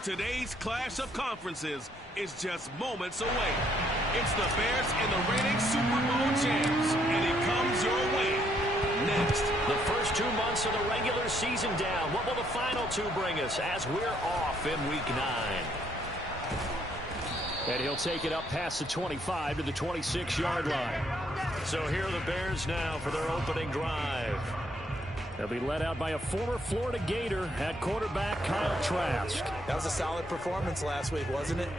But today's clash of conferences is just moments away. It's the Bears and the reigning Super Bowl champs, and it comes your way next. The first 2 months of the regular season down. What will the final 2 bring us as we're off in Week 9? And he'll take it up past the 25 to the 26-yard line. So here are the Bears now for their opening drive. They'll be led out by a former Florida Gator at quarterback Kyle Trask. That was a solid performance last week, wasn't it?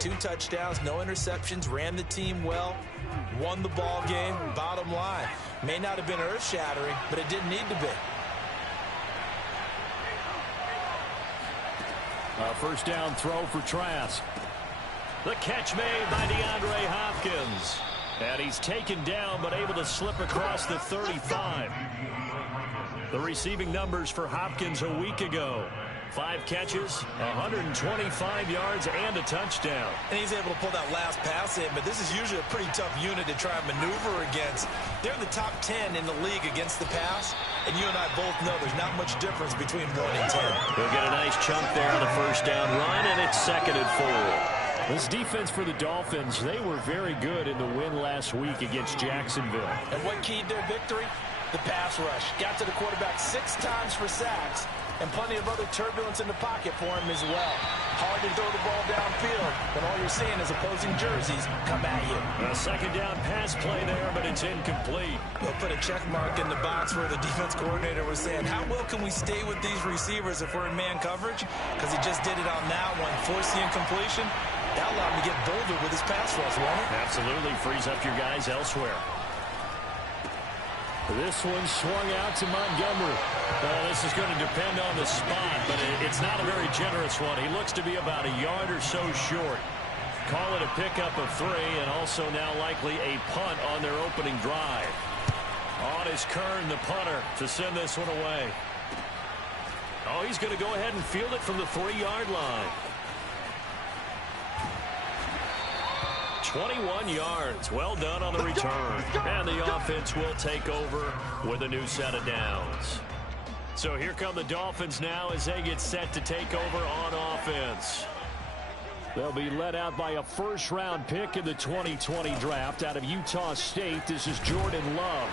2 touchdowns, no interceptions, ran the team well, won the ball game. Bottom line, may not have been earth-shattering, but it didn't need to be. A first down throw for Trask. The catch made by DeAndre Hopkins. And he's taken down but able to slip across the 35. The receiving numbers for Hopkins a week ago. 5 catches, 125 yards, and a touchdown. And he's able to pull that last pass in, but this is usually a pretty tough unit to try and maneuver against. They're in the top 10 in the league against the pass, and you and I both know there's not much difference between 1 and 10. He'll get a nice chunk there on the first down run, and it's 2nd and 4. This defense for the Dolphins, they were very good in the win last week against Jacksonville. And what keyed their victory? The pass rush. Got to the quarterback 6 times for sacks, and plenty of other turbulence in the pocket for him as well. Hard to throw the ball downfield when all you're seeing is opposing jerseys come at you. A second down pass play there, but it's incomplete. They'll put a check mark in the box where the defense coordinator was saying, how well can we stay with these receivers if we're in man coverage? Because he just did it on that one, forced the incompletion. That allowed him to get bolder with his pass rush, won't it? Absolutely, frees up your guys elsewhere. This one swung out to Montgomery. This is going to depend on the spot, but it's not a very generous one. He looks to be about a yard or so short. Call it a pickup of 3, and also now likely a punt on their opening drive. On is Kern, the punter, to send this one away. Oh, he's going to go ahead and field it from the 3-yard line. 21 yards. Well done on the return. And the offense will take over with a new set of downs. So here come the Dolphins now as they get set to take over on offense. They'll be led out by a first-round pick in the 2020 draft out of Utah State. This is Jordan Love.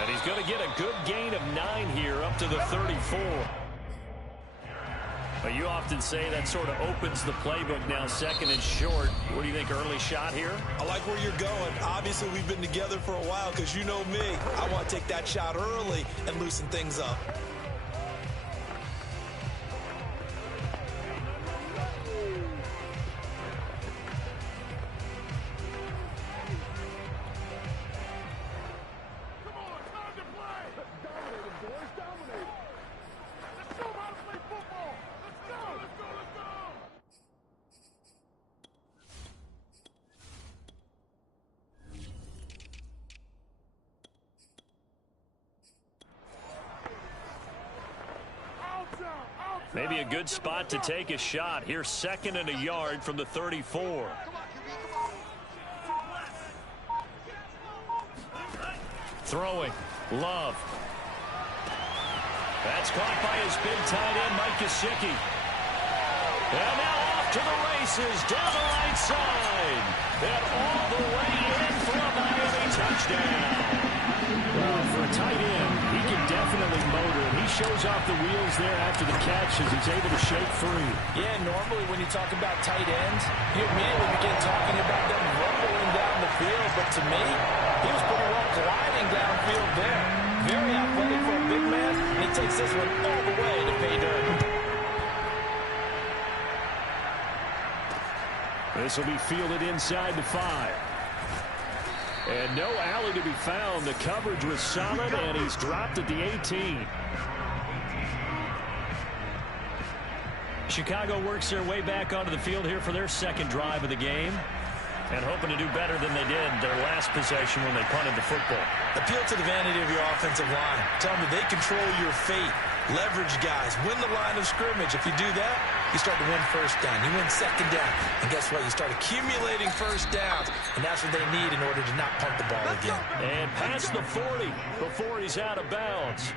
And he's going to get a good gain of 9 here up to the 34. But you often say that sort of opens the playbook now, 2nd and short. What do you think, early shot here? I like where you're going. Obviously, we've been together for a while because you know me. I want to take that shot early and loosen things up. Maybe a good spot to take a shot. Here's 2nd and a yard from the 34. Throwing. Love. That's caught by his big tight end, Mike Gesicki. And now off to the races, down the right side. And all the way in for a Miami touchdown. Well, for a tight end, he can definitely motor it. He shows off the wheels there after the catch as he's able to shake free. Yeah, normally when you talk about tight ends, you immediately begin talking about them rumbling down the field. But to me, he was pretty well gliding downfield there. Very athletic for a big man, and he takes this one all the way to pay dirt. This will be fielded inside the 5. And no alley to be found. The coverage was solid, and he's dropped at the 18. Chicago works their way back onto the field here for their 2nd drive of the game, and hoping to do better than they did their last possession when they punted the football. Appeal to the vanity of your offensive line. Tell them that they control your fate. Leverage guys. Win the line of scrimmage. If you do that, you start to win first down. You win 2nd down. And guess what? You start accumulating first downs. And that's what they need in order to not punt the ball again. And past the 40 before he's out of bounds.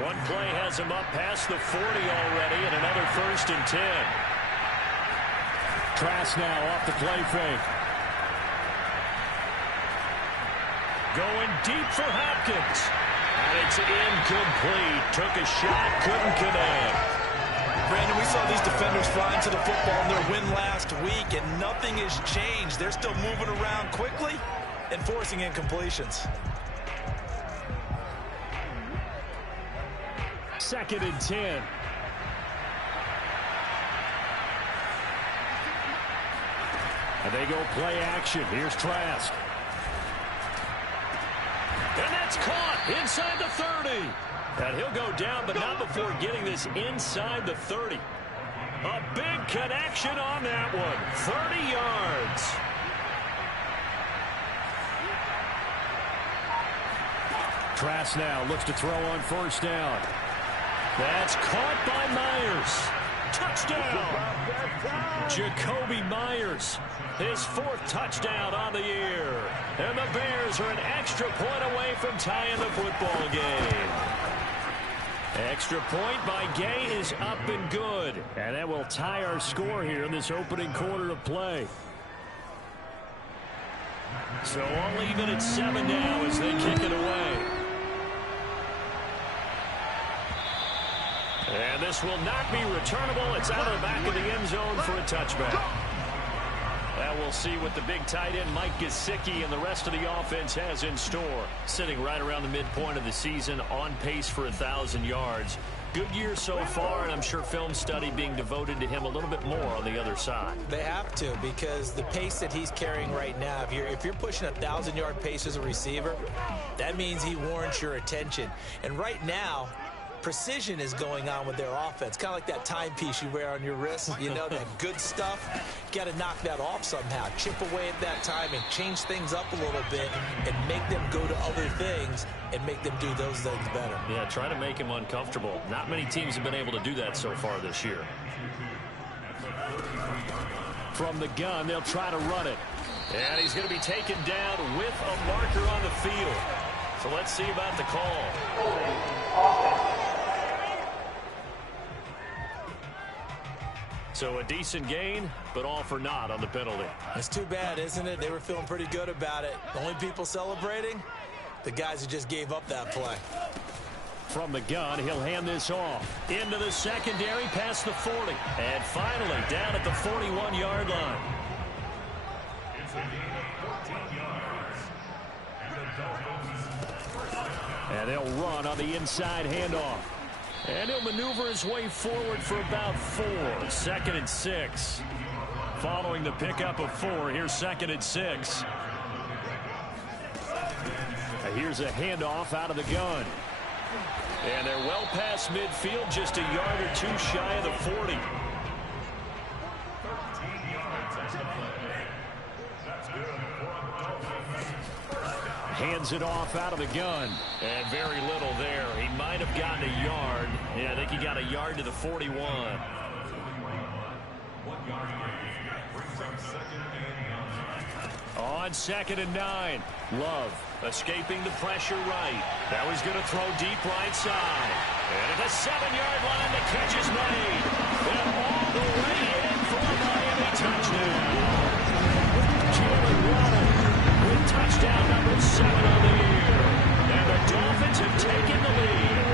One play has him up past the 40 already, and another 1st and 10. Trask now off the play fake. Going deep for Hopkins. And it's incomplete. Took a shot, couldn't connect. Brandon, we saw these defenders fly into the football in their win last week, and nothing has changed. They're still moving around quickly and forcing incompletions. 2nd and 10. And they go play action. Here's Trask. And that's caught inside the 30. And he'll go down, but not before getting this inside the 30. A big connection on that one. 30 yards. Trask now looks to throw on 1st down. That's caught by Myers. Touchdown. Jacoby Myers. His 4th touchdown on the year. And the Bears are an extra point away from tying the football game. Extra point by Gay is up and good. And that will tie our score here in this opening quarter of play. So all even at 7 now as they kick it away. And this will not be returnable. It's out of the back of the end zone for a touchback. And we'll see what the big tight end Mike Gesicki and the rest of the offense has in store. Sitting right around the midpoint of the season, on pace for 1,000 yards. Good year so far, and I'm sure film study being devoted to him a little bit more on the other side. They have to, because the pace that he's carrying right now, if you're pushing 1,000-yard pace as a receiver, that means he warrants your attention. And right now, precision is going on with their offense. Kind of like that timepiece you wear on your wrist. You know, that good stuff. You got to knock that off somehow. Chip away at that time and change things up a little bit and make them go to other things and make them do those things better. Yeah, try to make him uncomfortable. Not many teams have been able to do that so far this year. From the gun, they'll try to run it. And he's going to be taken down with a marker on the field. So let's see about the call. So a decent gain, but all for naught on the penalty. It's too bad, isn't it? They were feeling pretty good about it. The only people celebrating, the guys who just gave up that play. From the gun, he'll hand this off. Into the secondary, past the 40. And finally, down at the 41-yard line. And they'll run on the inside handoff. And he'll maneuver his way forward for about 4. 2nd and 6. Following the pickup of 4, here's 2nd and 6. Here's a handoff out of the gun. And they're well past midfield, just a yard or 2 shy of the 40. Hands it off out of the gun. And very little there. He might have gotten a yard. Yeah, I think he got a yard to the 41. On 2nd and 9. Love escaping the pressure right. Now he's going to throw deep right side. And at the 7-yard line, the catch is made. And all the way in for a Miami touchdown. Jalen Waddle with touchdown number 7 on the year. And the Dolphins have taken the lead.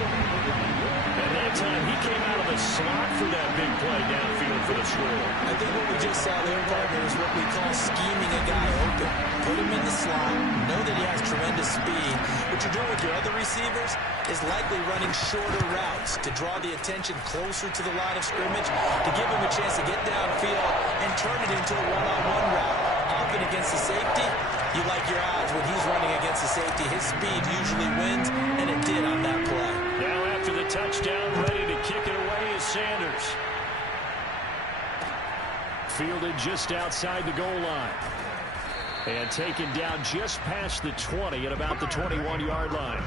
And that time he came out of the slot for that big play downfield for the score. I think what we just saw there, partner, is what we call scheming a guy open. Put him in the slot, know that he has tremendous speed. What you're doing with your other receivers is likely running shorter routes to draw the attention closer to the line of scrimmage, to give him a chance to get downfield and turn it into a one-on-one route. Often against the safety, you like your odds when he's running against the safety. His speed usually wins, and it did on that play. Now after the touchdown, ready to kick it away is Sanders. Fielded just outside the goal line. And taken down just past the 20 at about the 21-yard line.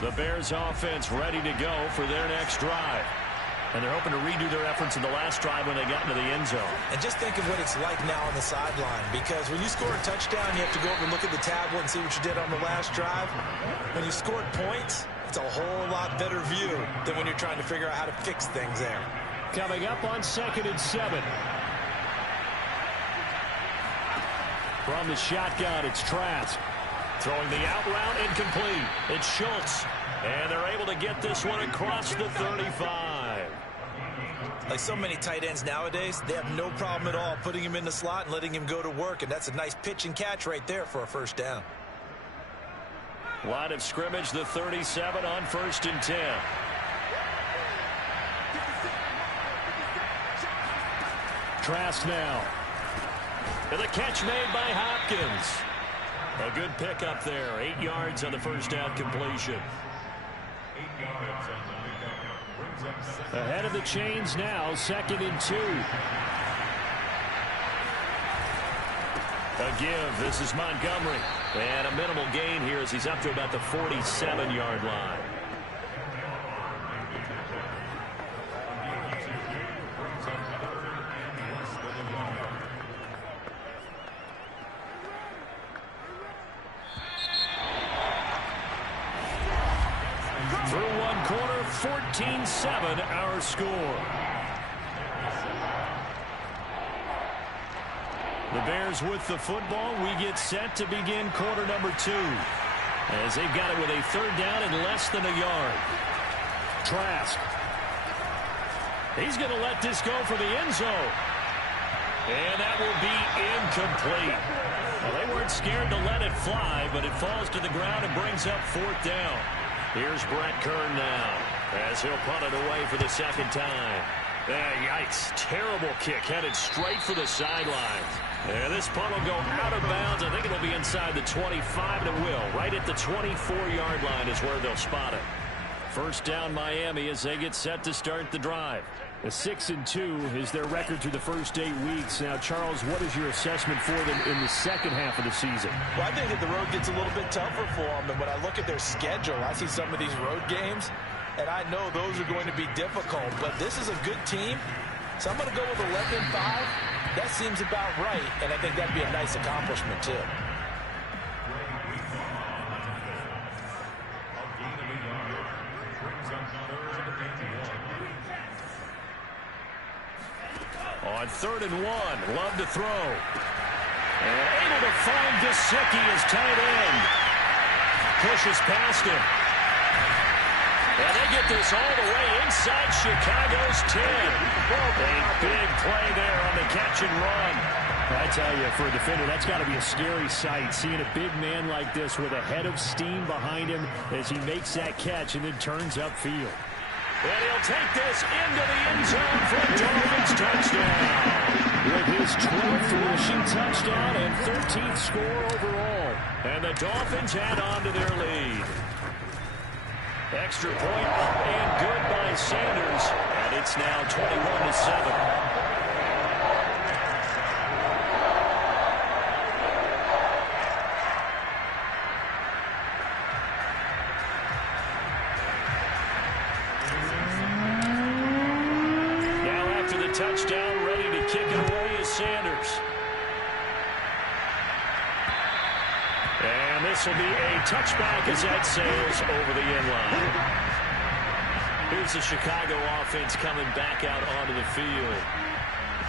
The Bears offense ready to go for their next drive. And they're hoping to redo their efforts in the last drive when they got into the end zone. And just think of what it's like now on the sideline, because when you score a touchdown, you have to go over and look at the tablet and see what you did on the last drive. When you scored points, it's a whole lot better view than when you're trying to figure out how to fix things there. Coming up on 2nd and 7. From the shotgun, it's Trask. Throwing the out route, incomplete. It's Schultz. And they're able to get this one across the 35. Like so many tight ends nowadays, they have no problem at all putting him in the slot and letting him go to work. And that's a nice pitch and catch right there for a first down. Line of scrimmage, the 37 on 1st and 10. Trask now. And the catch made by Hopkins. A good pickup there. 8 yards on the first down completion. Ahead of the chains now, 2nd and 2. A give. This is Montgomery. And a minimal gain here as he's up to about the 47-yard line. Through one quarter, 14-7 our score. The Bears with the football. We get set to begin quarter number 2. As they've got it with a 3rd down and less than a yard. Trask. He's going to let this go for the end zone. And that will be incomplete. Well, they weren't scared to let it fly, but it falls to the ground and brings up 4th down. Here's Brett Kern now as he'll punt it away for the 2nd time. Yikes. Terrible kick headed straight for the sidelines. And this punt will go out of bounds. I think it'll be inside the 25, and it will. Right at the 24-yard line is where they'll spot it. First down Miami as they get set to start the drive. A 6-2 is their record through the first 8 weeks. Now, Charles, what is your assessment for them in the second half of the season? Well, I think that the road gets a little bit tougher for them. And when I look at their schedule, I see some of these road games, and I know those are going to be difficult. But this is a good team, so I'm going to go with 11-5. That seems about right, and I think that'd be a nice accomplishment, too. On 3rd and 1, Love to throw. And able to find Gesicki as tight end. Pushes past him. And they get this all the way inside Chicago's 10. A big play there on the catch and run. I tell you, for a defender, that's got to be a scary sight, seeing a big man like this with a head of steam behind him as he makes that catch and then turns upfield. And he'll take this into the end zone for a Dolphins touchdown. With his 12th rushing touchdown and 13th score overall. And the Dolphins add on to their lead. Extra point up and good by Sanders. And it's now 21-7. Touchdown, ready to kick it away is Sanders. And this will be a touchback as that sails over the end line. Here's the Chicago offense coming back out onto the field.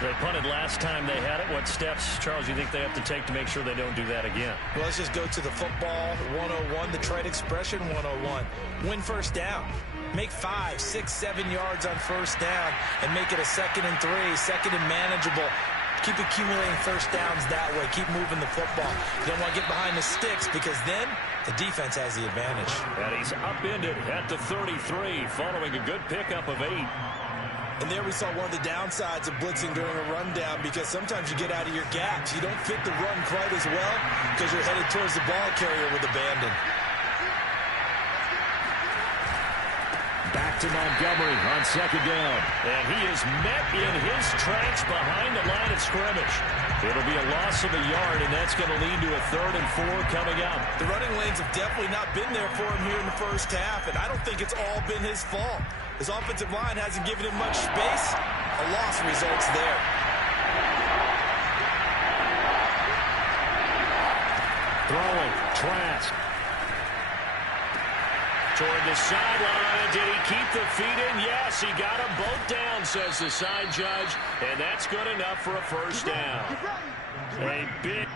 They punted last time they had it. What steps, Charles, you think they have to take to make sure they don't do that again? Well, let's just go to the football 101, the trade expression 101. Win first down. Make 5, 6, 7 yards on first down and make it a 2nd and 3, 2nd and manageable. Keep accumulating first downs that way. Keep moving the football. You don't want to get behind the sticks because then the defense has the advantage. And he's upended at the 33 following a good pickup of 8. And there we saw one of the downsides of blitzing during a rundown because sometimes you get out of your gaps. You don't fit the run quite as well because you're headed towards the ball carrier with abandon. Back to Montgomery on 2nd down. And he is met in his tracks behind the line of scrimmage. It'll be a loss of a yard, and that's going to lead to a 3rd and 4 coming up. The running lanes have definitely not been there for him here in the first half, and I don't think it's all been his fault. His offensive line hasn't given him much space. A loss results there. Throwing, Trask. Toward the sideline. Did he keep the feet in? Yes, he got them both down, says the side judge. And that's good enough for a first down. A big...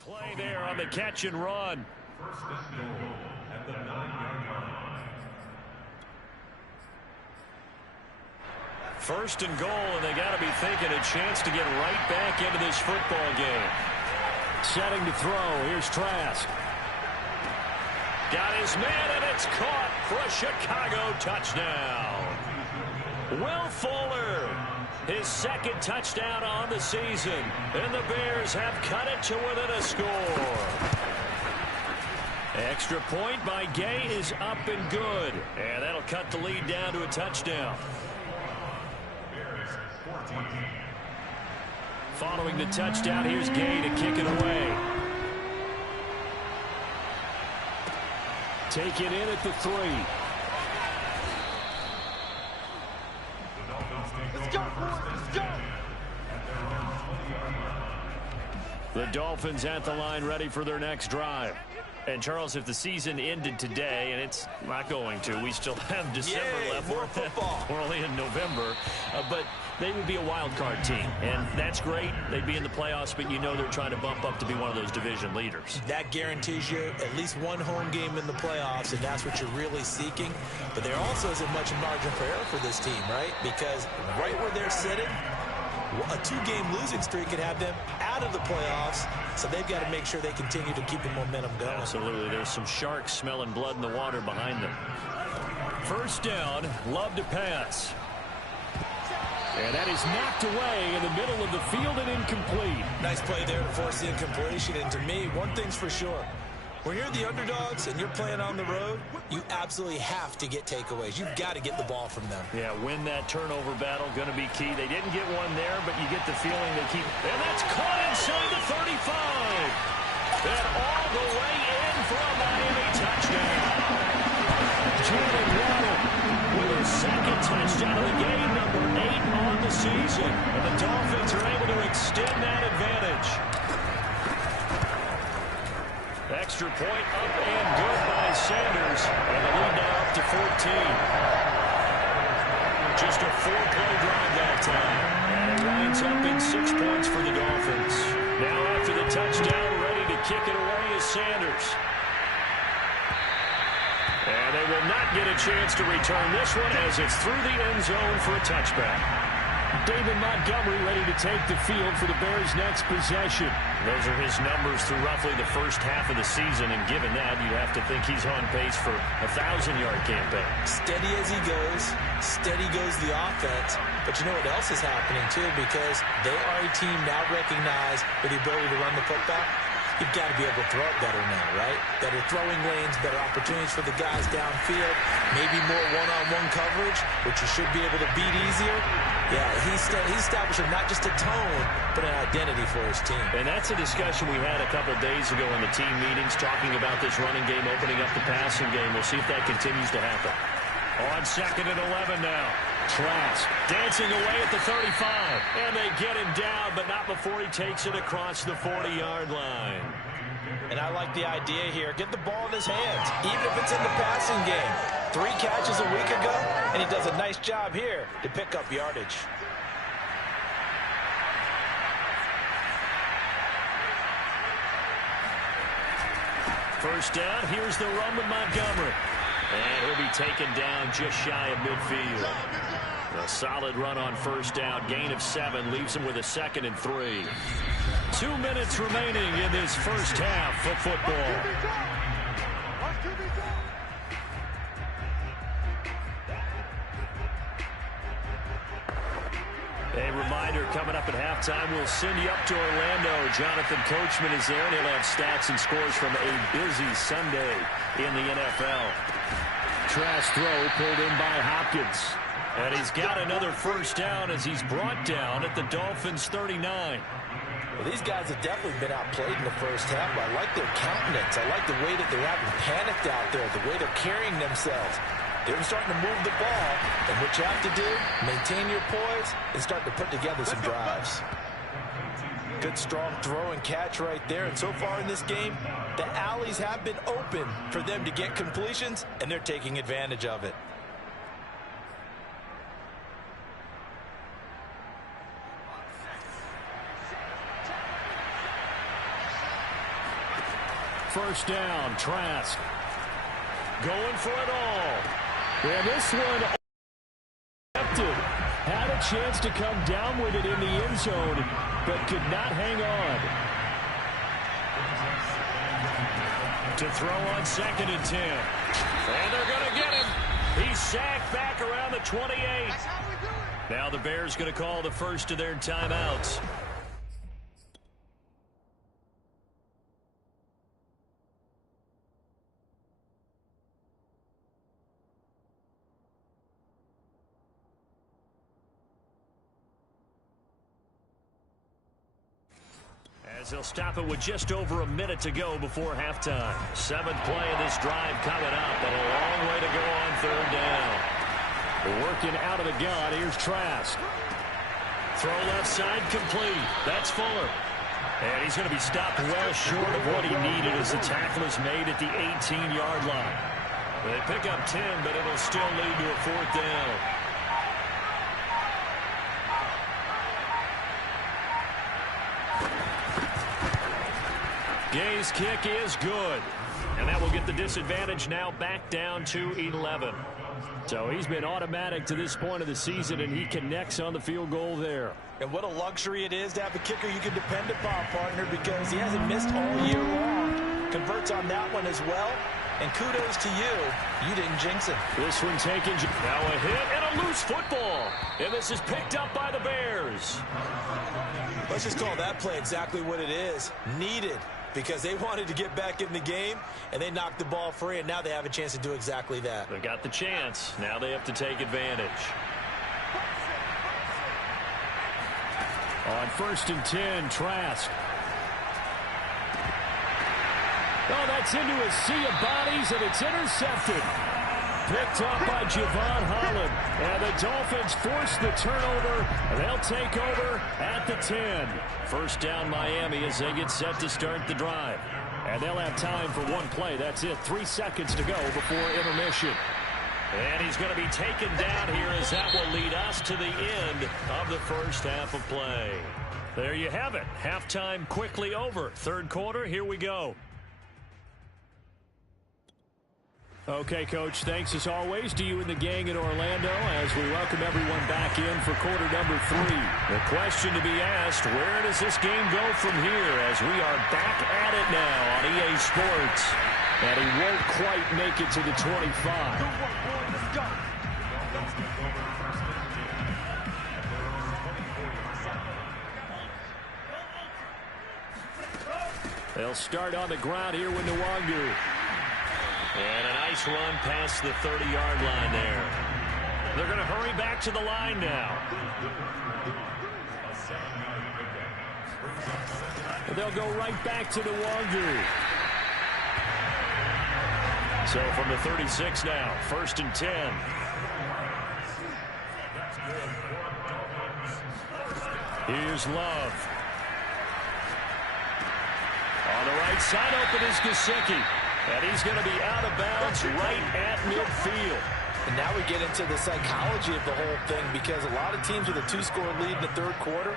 play there on the catch and run. First and goal at the 9-yard line. First and goal, and they got to be thinking a chance to get right back into this football game. Setting to throw. Here's Trask. Got his man, and it's caught for a Chicago touchdown. Will Fuller, his 2nd touchdown on the season, and the Bears have cut it to within a score. Extra point by Gay is up and good, and that'll cut the lead down to a touchdown. Following the touchdown, here's Gay to kick it away. Taken in at the 3. Let's go, let's go. The Dolphins at the line, ready for their next drive. And, Charles, if the season ended today, and it's not going to, we still have December left. More football. We're only in November. But they would be a wild card team, and that's great. They'd be in the playoffs, but you know they're trying to bump up to be one of those division leaders. That guarantees you at least one home game in the playoffs, and that's what you're really seeking. But there also isn't much margin for error for this team, right? Because right where they're sitting, a 2-game losing streak could have them out of the playoffs, so they've got to make sure they continue to keep the momentum going. Absolutely. There's some sharks smelling blood in the water behind them. First down, Love to pass. And that is knocked away in the middle of the field and incomplete. Nice play there to force the incompletion. And to me, one thing's for sure. When you're the underdogs and you're playing on the road, you absolutely have to get takeaways. You've got to get the ball from them. Yeah, win that turnover battle, going to be key. They didn't get one there, but you get the feeling they keep. And that's caught inside the 35. And all the way in for a Miami touchdown. Jalen Waddle with his 2nd touchdown of the game, number 8 on the season. And the Dolphins are able to extend that advantage. Extra point up and good by Sanders. And the lead now up to 14. Just a 4-play drive that time. And it winds up in 6 points for the Dolphins. Now after the touchdown, ready to kick it away is Sanders. And they will not get a chance to return this one as it's through the end zone for a touchback. David Montgomery ready to take the field for the Bears' next possession. Those are his numbers through roughly the first half of the season, and given that, you'd have to think he's on pace for a 1,000-yard campaign. Steady as he goes, steady goes the offense. But you know what else is happening, too, because they are a team now recognized with the ability to run the football. You've got to be able to throw it better now, right? Better throwing lanes, better opportunities for the guys downfield, maybe more one-on-one coverage, which you should be able to beat easier. Yeah, he's establishing not just a tone, but an identity for his team. And that's a discussion we had a couple days ago in the team meetings, talking about this running game, opening up the passing game. We'll see if that continues to happen. On 2nd and 11 now. Trask dancing away at the 35. And they get him down, but not before he takes it across the 40-yard line. And I like the idea here. Get the ball in his hands, even if it's in the passing game. 3 catches a week ago, and he does a nice job here to pick up yardage. First down, here's the run with Montgomery. And he'll be taken down just shy of midfield. A solid run on first down. Gain of 7 leaves him with a 2nd and 3. 2 minutes remaining in this first half of football. A reminder, coming up at halftime, we'll send you up to Orlando. Jonathan Coachman is there, and he'll have stats and scores from a busy Sunday in the NFL. contrast throw pulled in by Hopkins. And he's got another first down as he's brought down at the Dolphins' 39. Well, these guys have definitely been outplayed in the first half, but I like their countenance. I like the way that they're having panicked out there, the way they're carrying themselves. They're starting to move the ball, and what you have to do, maintain your poise and start to put together some drives. Good, strong throw and catch right there, and so far in this game, the alleys have been open for them to get completions, and they're taking advantage of it. First down, Trask. Going for it all. And this one attempted. Had a chance to come down with it in the end zone, but could not hang on. To throw on 2nd and 10. And they're going to get him. He's sacked back around the 28. Now the Bears going to call the first of their timeouts. As they'll stop it with just over a minute to go before halftime. 7th play of this drive coming up, and a long way to go on 3rd down. Working out of the gun, here's Trask. Throw left side complete. That's Fuller. And he's going to be stopped well short of what he needed as the tackle is made at the 18-yard line. They pick up 10, but it'll still lead to a 4th down. Gay's kick is good. And that will get the disadvantage now back down to 11. So he's been automatic to this point of the season, and he connects on the field goal there. And what a luxury it is to have a kicker you can depend upon, partner, because he hasn't missed all year long. Converts on that one as well. And kudos to you. You didn't jinx it. This one taken. Now a hit and a loose football. And this is picked up by the Bears. Let's just call that play exactly what it is. Needed. Because they wanted to get back in the game, and they knocked the ball free, and now they have a chance to do exactly that. They got the chance. Now they have to take advantage. On 1st and 10, Trask. Oh, that's into a sea of bodies, and it's intercepted. Picked up by Javon Holland. And the Dolphins force the turnover. They'll take over at the 10. First down Miami as they get set to start the drive. And they'll have time for one play. That's it. 3 seconds to go before intermission. And he's going to be taken down here as that will lead us to the end of the first half of play. There you have it. Halftime quickly over. 3rd quarter, here we go. Okay, Coach, thanks as always to you and the gang in Orlando as we welcome everyone back in for quarter number 3. The question to be asked, where does this game go from here as we are back at it now on EA Sports? And he won't quite make it to the 25. They'll start on the ground here with Nwangu. And a nice run past the 30-yard line there. They're going to hurry back to the line now. And they'll go right back to Nwangu. So from the 36 now, 1st and 10. Here's Love. On the right side, open is Gesicki. And he's going to be out of bounds right at midfield. And now we get into the psychology of the whole thing because a lot of teams with a 2-score lead in the 3rd quarter,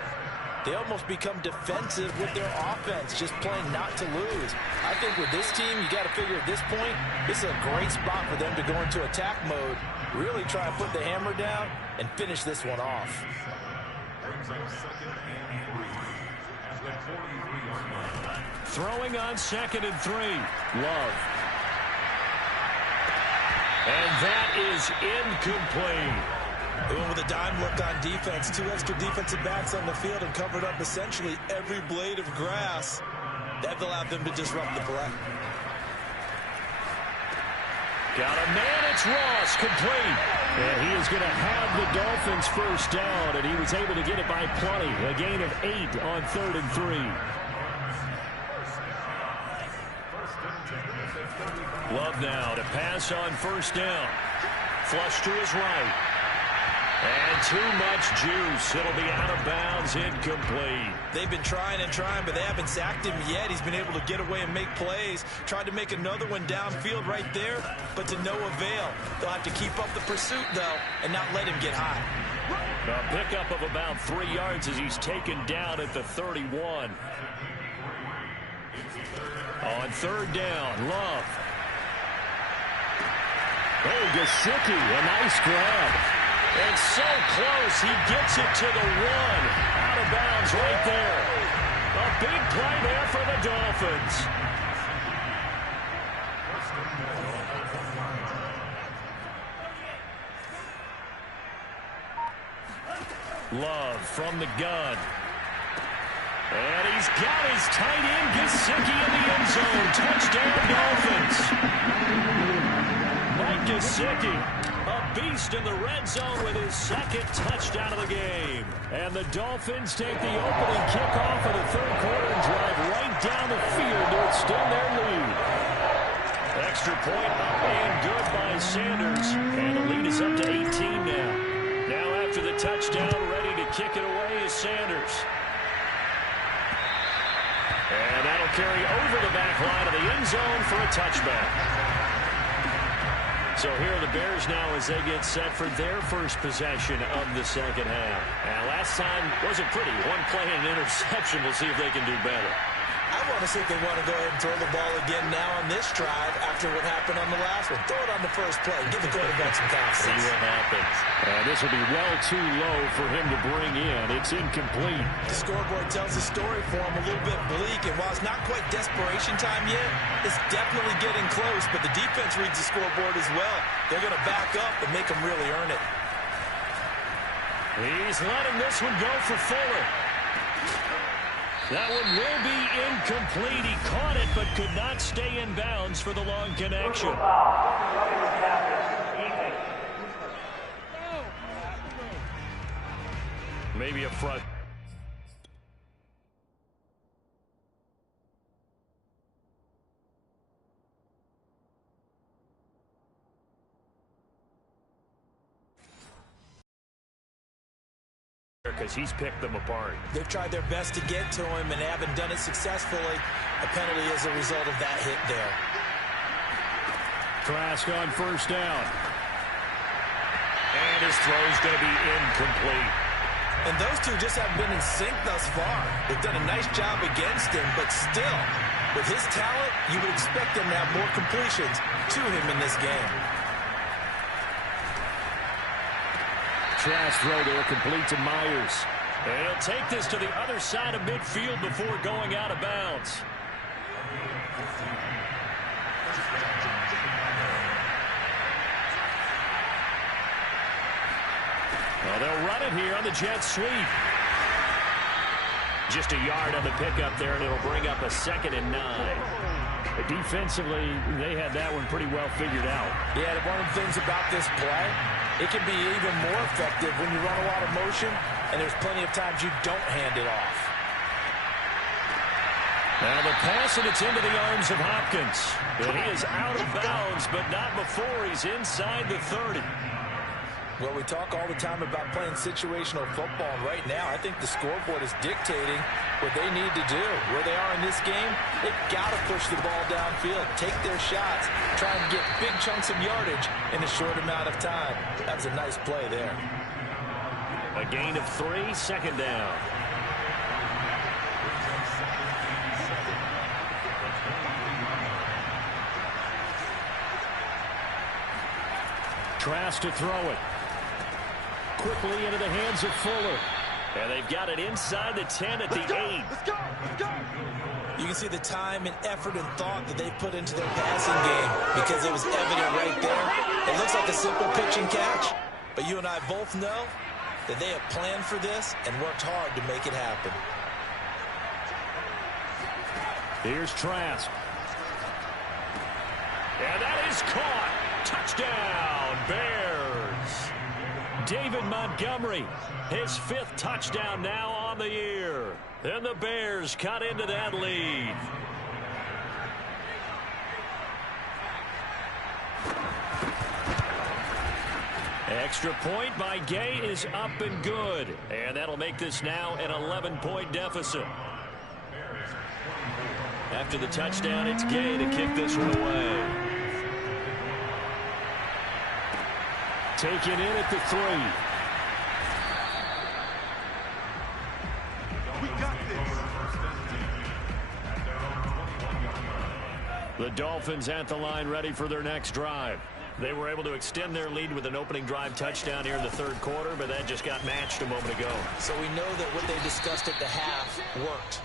they almost become defensive with their offense, just playing not to lose. I think with this team, you got to figure at this point, this is a great spot for them to go into attack mode, really try and put the hammer down and finish this one off. Throwing on 2nd and 3. Love. And that is incomplete. They went with a dime look on defense. 2 extra defensive backs on the field and covered up essentially every blade of grass. That allowed them to disrupt the play. Got a man, it's Ross, complete. And he is going to have the Dolphins first down, and he was able to get it by plenty. A gain of 8 on 3rd and 3. Love now to pass on first down. Flush to his right. And too much juice. It'll be out of bounds, incomplete. They've been trying and trying, but they haven't sacked him yet. He's been able to get away and make plays. Tried to make another one downfield right there, but to no avail. They'll have to keep up the pursuit, though, and not let him get high. A pickup of about 3 yards as he's taken down at the 31. On 3rd down, Love. Oh, Gesicki, a nice grab. And so close, he gets it to the 1. Out of bounds right there. A big play there for the Dolphins. Love from the gun. And he's got his tight end, Gesicki, in the end zone. Touchdown, Dolphins. Mike Gesicki, a beast in the red zone with his 2nd touchdown of the game. And the Dolphins take the opening kickoff of the 3rd quarter and drive right down the field to extend their lead. Extra point up and good by Sanders. And the lead is up to 18 now. Now after the touchdown, ready to kick it away is Sanders. And that'll carry over the back line of the end zone for a touchback. So here are the Bears now as they get set for their first possession of the 2nd half. And last time wasn't pretty. 1 play and an interception. We'll see if they can do better. I want to see if they want to go ahead and throw the ball again now on this drive after what happened on the last one. Throw it on the first play. Give the quarterback some confidence. See what happens. This will be well too low for him to bring in. It's incomplete. The scoreboard tells the story for him a little bit bleak, and while it's not quite desperation time yet, it's definitely getting close, but the defense reads the scoreboard as well. They're going to back up and make them really earn it. He's letting this one go for Fuller. That one will be incomplete. He caught it but could not stay in bounds for the long connection. Maybe a front. Because he's picked them apart. They've tried their best to get to him and haven't done it successfully. A penalty as a result of that hit there. Trask on first down. And his throw's going to be incomplete. And those two just haven't been in sync thus far. They've done a nice job against him, but still, with his talent, you would expect them to have more completions to him in this game. Trask throw there, complete to Myers. And he'll take this to the other side of midfield before going out of bounds. Well, they'll run it here on the jet sweep. Just a yard on the pickup there, and it'll bring up a 2nd and 9. Defensively, they had that one pretty well figured out. Yeah, one of the things about this play, it can be even more effective when you run a lot of motion, and there's plenty of times you don't hand it off. Now the pass, and it's into the arms of Hopkins. And he is out of bounds, but not before he's inside the 30. Well, we talk all the time about playing situational football, and right now I think the scoreboard is dictating what they need to do. Where they are in this game, they've got to push the ball downfield, take their shots, try and get big chunks of yardage in a short amount of time. That was a nice play there. A gain of 3, 2nd down. Trask to throw it. Quickly into the hands of Fuller. And they've got it inside the 10 at the 8. Let's go. You can see the time and effort and thought that they put into their passing game because it was evident right there. It looks like a simple pitch and catch, but you and I both know that they have planned for this and worked hard to make it happen. Here's Trask. And that is caught. Touchdown, Bears. David Montgomery, his 5th touchdown now on the year. And the Bears cut into that lead. Extra point by Gay is up and good. And that'll make this now an 11-point deficit. After the touchdown, it's Gay to kick this one away. Taken in at the 3. We got this. The Dolphins at the line, ready for their next drive. They were able to extend their lead with an opening drive touchdown here in the 3rd quarter, but that just got matched a moment ago. So we know that what they discussed at the half worked.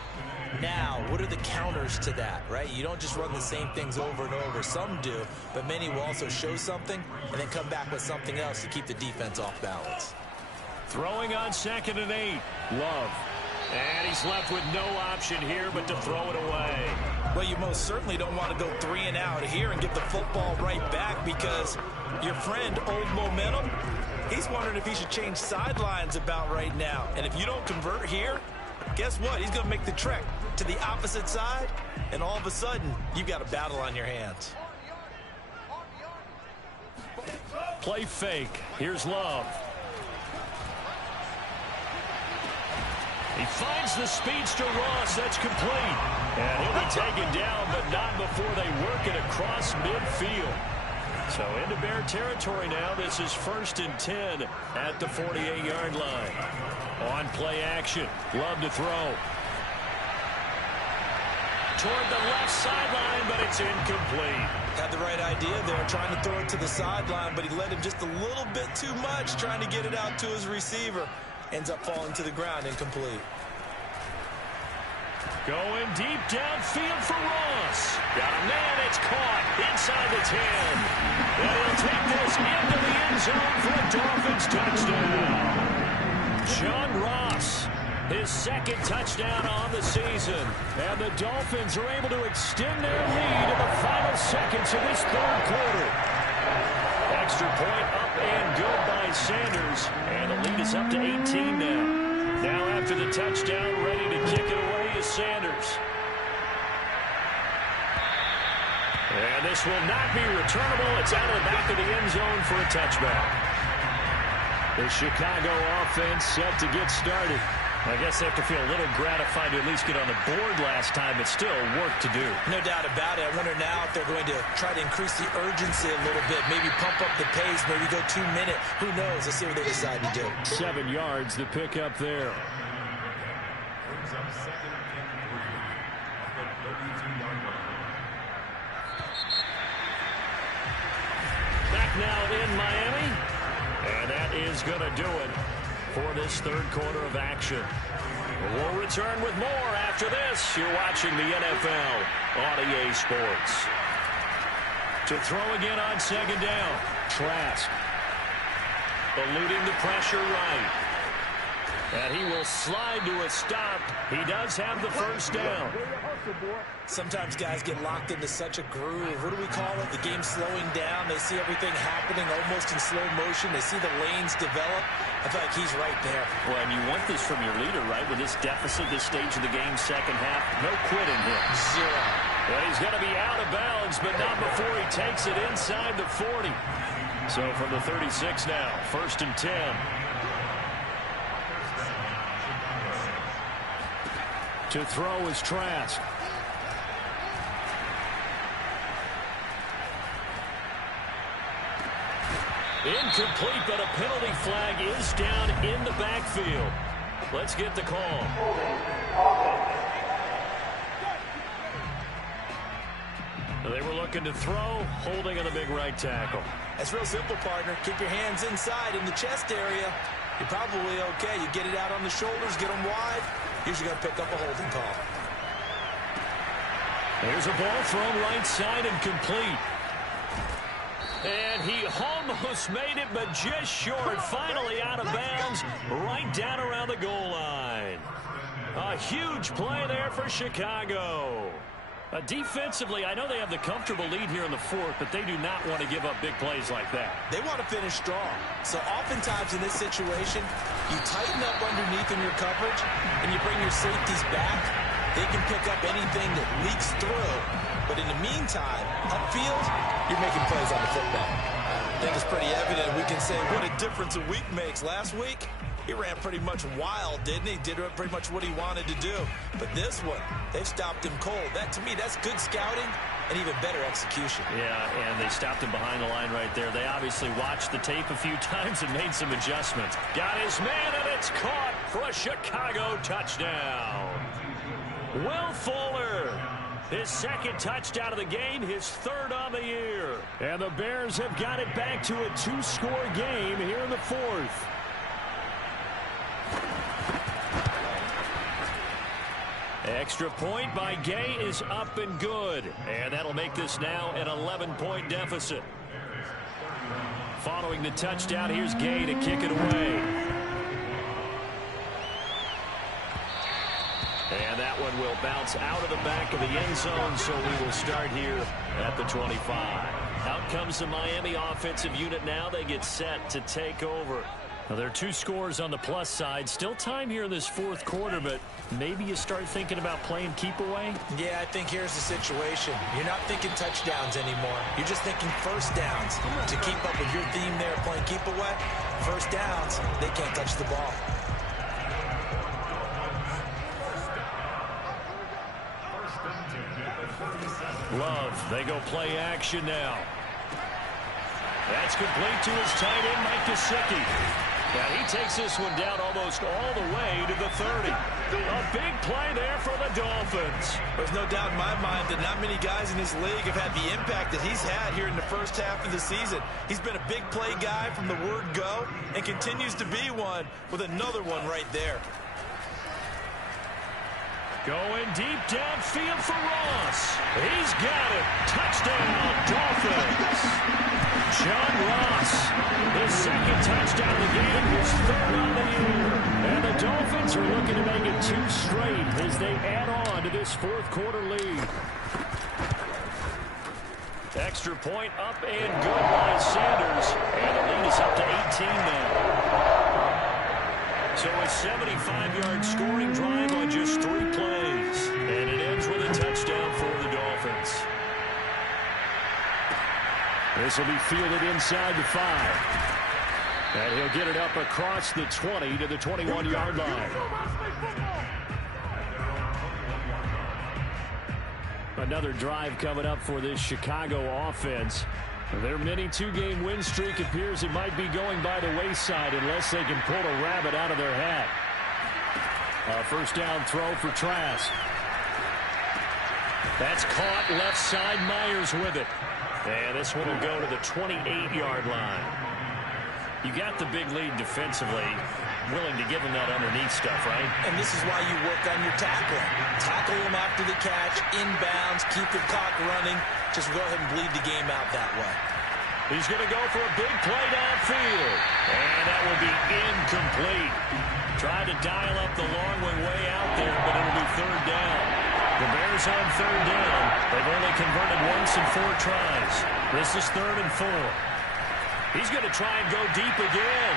Now, what are the counters to that, right? You don't just run the same things over and over. Some do, but many will also show something and then come back with something else to keep the defense off balance. Throwing on 2nd and 8. Love. And he's left with no option here but to throw it away. Well, you most certainly don't want to go 3 and out here and get the football right back, because your friend, Old Momentum, he's wondering if he should change sidelines about right now. And if you don't convert here, guess what? He's going to make the trek to the opposite side, and all of a sudden, you've got a battle on your hands. Play fake. Here's Love. He finds the speedster Ross. That's complete. And he'll be taken down, but not before they work it across midfield. So into Bear territory now. This is 1st and 10 at the 48-yard line. On play action. Love to throw. Toward the left sideline, but it's incomplete. Had the right idea there, trying to throw it to the sideline, but he let him just a little bit too much, trying to get it out to his receiver. Ends up falling to the ground, incomplete. Going deep downfield for Ross. Got a man, it's caught inside the 10. And he'll take this into the end zone for a Dolphins touchdown. John Ross, his 2nd touchdown on the season. And the Dolphins are able to extend their lead in the final seconds of this 3rd quarter. Extra point up and good by Sanders. And the lead is up to 18 now. Now after the touchdown, ready to kick it away is Sanders. And this will not be returnable. It's out of the back of the end zone for a touchback. The Chicago offense set to get started. I guess they have to feel a little gratified to at least get on the board last time, but still work to do. No doubt about it. I wonder now if they're going to try to increase the urgency a little bit, maybe pump up the pace, maybe go 2 minute. Who knows? Let's see what they decide to do. 7 yards, the pickup there. Brings up 2nd and 3 at the 32-yard line. Back now in Miami. And that is going to do it for this 3rd quarter of action. We'll return with more after this. You're watching the NFL on EA Sports. To throw again on 2nd down. Trask. Eluding the pressure right. And he will slide to a stop. He does have the 1st down. Sometimes guys get locked into such a groove. What do we call it? The game slowing down. They see everything happening almost in slow motion. They see the lanes develop. I feel like he's right there. Well, and you want this from your leader, right? With this deficit, this stage of the game, 2nd half, no quitting here. 0. Well, he's going to be out of bounds, but not before he takes it inside the 40. So from the 36 now, 1st and 10. To throw is Trask. Incomplete, but a penalty flag is down in the backfield. Let's get the call. They were looking to throw, holding on the big right tackle. That's real simple, partner. Keep your hands inside in the chest area. You're probably okay. You get it out on the shoulders, get them wide. Usually going to pick up a holding call. There's a ball thrown right side and complete. And he almost made it, but just short. Finally out of bounds, right down around the goal line. A huge play there for Chicago. Defensively, I know they have the comfortable lead here in the fourth, but they do not want to give up big plays like that. They want to finish strong. So oftentimes in this situation, you tighten up underneath in your coverage, and you bring your safeties back. They can pick up anything that leaks through. But in the meantime, upfield, you're making plays on the football. I think it's pretty evident. We can say what a difference a week makes. Last week, he ran pretty much wild, didn't he? Did pretty much what he wanted to do. But this one, they've stopped him cold. That, to me, that's good scouting and even better execution. Yeah, and they stopped him behind the line right there. They obviously watched the tape a few times and made some adjustments. Got his man, and it's caught for a Chicago touchdown. Will Fuller, his second touchdown of the game, his third on the year. And the Bears have got it back to a two-score game here in the fourth. Extra point by Gay is up and good. And that'll make this now an 11-point deficit. Following the touchdown, here's Gay to kick it away. And that one will bounce out of the back of the end zone, so we will start here at the 25. Out comes the Miami offensive unit now. They get set to take over. Now, there are two scores on the plus side. Still time here in this fourth quarter, but maybe you start thinking about playing keep away? Yeah, I think here's the situation. You're not thinking touchdowns anymore. You're just thinking first downs. To keep up with your theme there, playing keep away, first downs, they can't touch the ball. Love, they go play action now. That's complete to his tight end, Mike Gesicki. Now he takes this one down almost all the way to the 30. A big play there for the Dolphins. There's no doubt in my mind that not many guys in this league have had the impact that he's had here in the first half of the season. He's been a big play guy from the word go and continues to be one with another one right there. Going deep downfield for Ross. He's got it. Touchdown, Dolphins. John Ross, his second touchdown of the game, his third on the year. And the Dolphins are looking to make it two straight as they add on to this fourth quarter lead. Extra point up and good by Sanders. And the lead is up to 18 now. So a 75-yard scoring drive on just 3 plays. And it ends with a touchdown for the Dolphins. This will be fielded inside the 5. And he'll get it up across the 20 to the 21-yard line. Another drive coming up for this Chicago offense. Their mini 2-game win streak appears it might be going by the wayside unless they can pull a rabbit out of their hat. A first down throw for Trask. That's caught left side. Myers with it. And this one will go to the 28-yard line. You got the big lead defensively. Willing to give him that underneath stuff, right? And this is why you work on your tackling. Tackle him after the catch, inbounds, keep the clock running. Just go ahead and bleed the game out that way. He's going to go for a big play downfield. And that will be incomplete. Tried to dial up the long one way out there, but it'll be third down. The Bears on third down. They've only converted once in 4 tries. This is 3rd and 4. He's going to try and go deep again.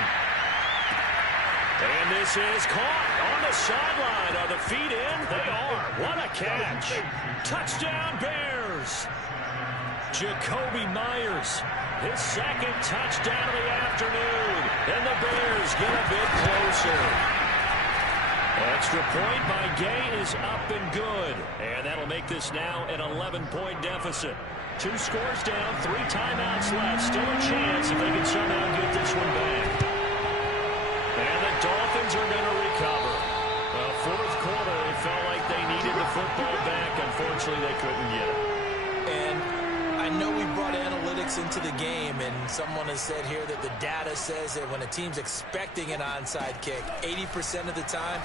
And this is caught on the sideline. Are the feet in? They are. What a catch. Touchdown, Bears. Jakobi Meyers, his second touchdown of the afternoon. And the Bears get a bit closer. Extra point by Gay is up and good. And that'll make this now an 11-point deficit. 2 scores down, 3 timeouts left. Still a chance if they can somehow get this one back. And the Dolphins are going to recover. Well, fourth quarter, they felt like they needed the football back. Unfortunately, they couldn't get it. And I know we brought analytics into the game, and someone has said here that the data says that when a team's expecting an onside kick, 80% of the time,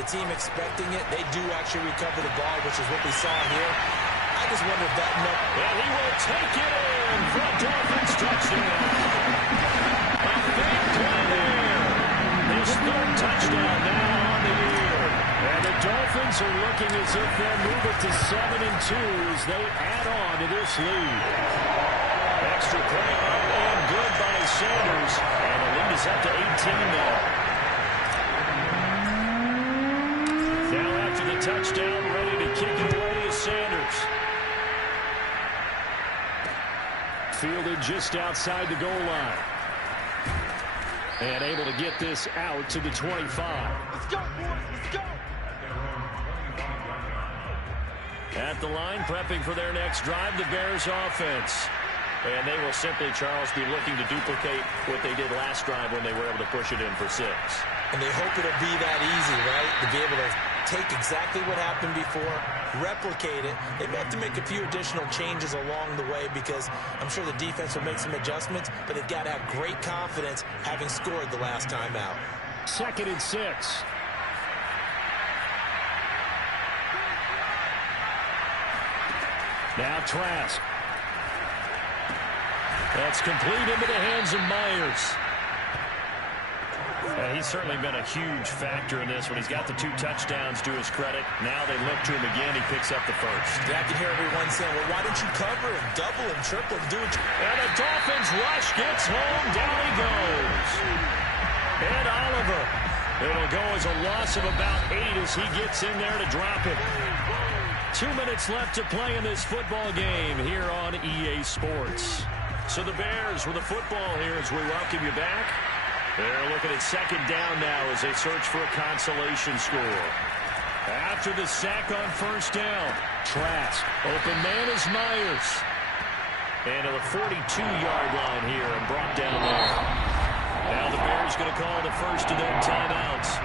the team expecting it, they do actually recover the ball, which is what we saw here. I just wonder if that... And he will take it in for a Dolphins touchdown. A big play there. His 3rd touchdown now on the year. And the Dolphins Dolphins are looking as if they'll move it to 7-2 as they add on to this lead. Extra point up and good by Sanders. And the lead is up to 18 now. Now after the touchdown, ready to kick it away is Sanders. Fielded just outside the goal line. And able to get this out to the 25. Let's go, boys. Let's go. At the line, prepping for their next drive, the Bears offense. And they will simply, Charles, be looking to duplicate what they did last drive when they were able to push it in for 6. And they hope it'll be that easy, right? To be able to take exactly what happened before, replicate it. They may have to make a few additional changes along the way because I'm sure the defense will make some adjustments, but they've got to have great confidence having scored the last time out. 2nd and 6. Now Trask. That's complete into the hands of Myers. He's certainly been a huge factor in this when he's got the 2 touchdowns to his credit. Now they look to him again. He picks up the first. Yeah, I can hear everyone saying, well, why don't you cover him, double him, triple him, do it. And the Dolphins rush gets home. Down he goes. And Oliver. It'll go as a loss of about 8 as he gets in there to drop it. 2 minutes left to play in this football game here on EA Sports. So the Bears with the football here as we welcome you back. They're looking at 2nd down now as they search for a consolation score. After the sack on 1st down, Trask. Open man is Myers. And to the 42-yard line here and brought down there. Now the Bears going to call the first of their timeouts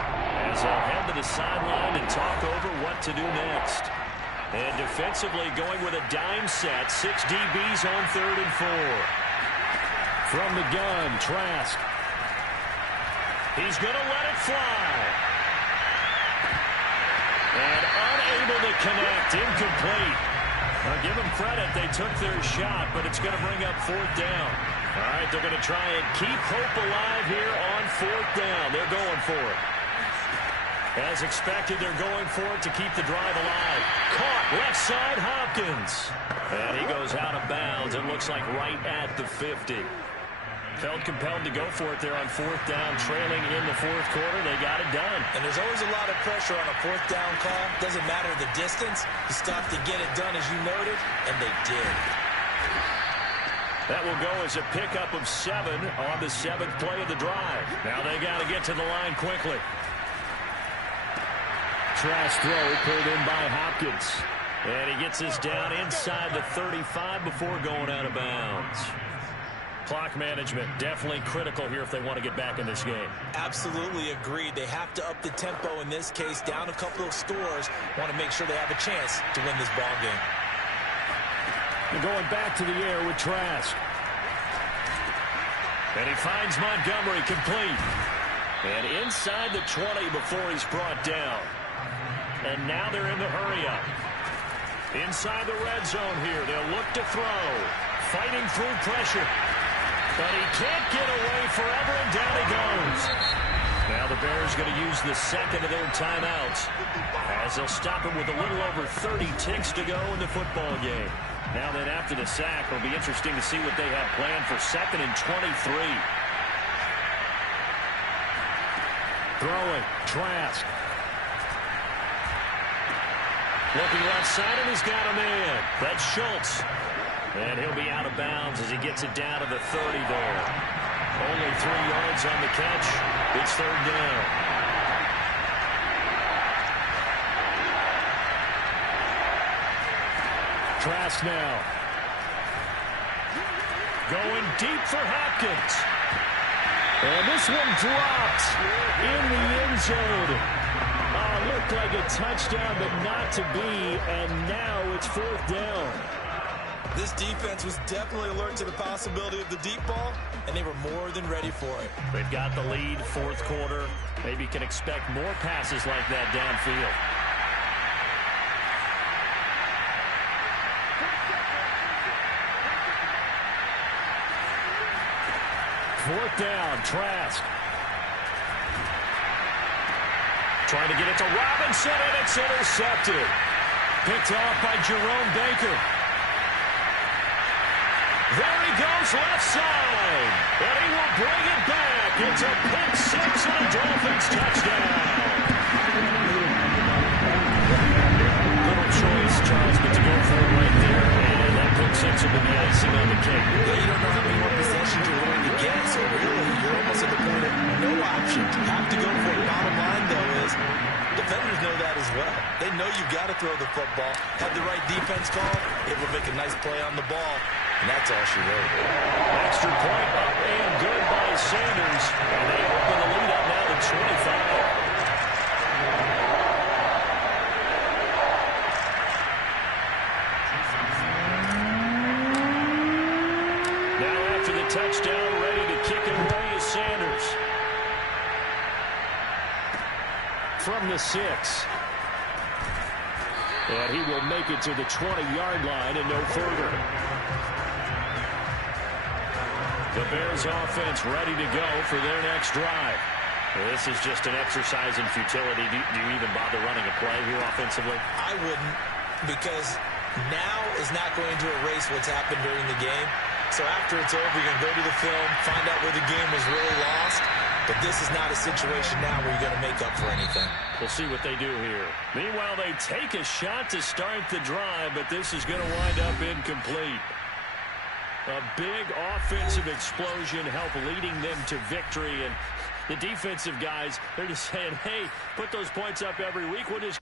as they'll head to the sideline and talk over what to do next. And defensively going with a dime set. 6 DBs on 3rd and 4. From the gun, Trask. He's going to let it fly. And unable to connect. Incomplete. Now give them credit. They took their shot, but it's going to bring up 4th down. All right, they're going to try and keep hope alive here on 4th down. They're going for it. As expected, they're going for it to keep the drive alive. Caught left side, Hopkins. And he goes out of bounds. It looks like right at the 50. Felt compelled to go for it there on 4th down, trailing in the 4th quarter. They got it done. And there's always a lot of pressure on a 4th down call. Doesn't matter the distance. You stop to get it done, as you noted, and they did. That will go as a pickup of 7 on the 7th play of the drive. Now they got to get to the line quickly. Trask throw pulled in by Hopkins. And he gets this down inside the 35 before going out of bounds. Clock management definitely critical here if they want to get back in this game. Absolutely agreed. They have to up the tempo in this case. Down a couple of scores. Want to make sure they have a chance to win this ball game. They're going back to the air with Trask. And he finds Montgomery complete. And inside the 20 before he's brought down. And now they're in the hurry-up. Inside the red zone here. They'll look to throw. Fighting through pressure. But he can't get away forever, and down he goes. Now the Bears going to use the 2nd of their timeouts as they'll stop him with a little over 30 ticks to go in the football game. Now then after the sack, it'll be interesting to see what they have planned for 2nd and 23. Throwing, Trask. Looking left side, and he's got a man. That's Schultz. And he'll be out of bounds as he gets it down to the 30 there. Only 3 yards on the catch. It's 3rd down. Trask now. Going deep for Hopkins. And this one dropped in the end zone. Looked like a touchdown, but not to be. And now it's 4th down. This defense was definitely alert to the possibility of the deep ball, and they were more than ready for it. They've got the lead, 4th quarter. Maybe can expect more passes like that downfield. 4th down, Trask. Trying to get it to Robinson, and it's intercepted. Picked off by Jerome Baker. There he goes, left side. And he will bring it back. It's a pick six and a Dolphins touchdown. Little choice, Charles, but to go for it right there. And that pick six will be the icing on the cake. Yeah, you don't know how many more possessions you're going to get, so really you're almost at the point of no option. Have to go for it. Bottom line, though, is defenders know that as well. They know you've got to throw the football. Have the right defense call, able to make a nice play on the ball. And that's all she wrote. Extra point up and good by Sanders. And they open the lead up now to 25. Now after the touchdown, ready to kick it away is Sanders. From the 6. And he will make it to the 20-yard line and no further. The Bears offense ready to go for their next drive. This is just an exercise in futility. Do you even bother running a play here offensively? I wouldn't, because now is not going to erase what's happened during the game. So after it's over, you're going to go to the film, find out where the game was really lost. But this is not a situation now where you're going to make up for anything. We'll see what they do here. Meanwhile, they take a shot to start the drive, but this is going to wind up incomplete. A big offensive explosion helped leading them to victory. And the defensive guys, they're just saying, hey, put those points up every week. We'll just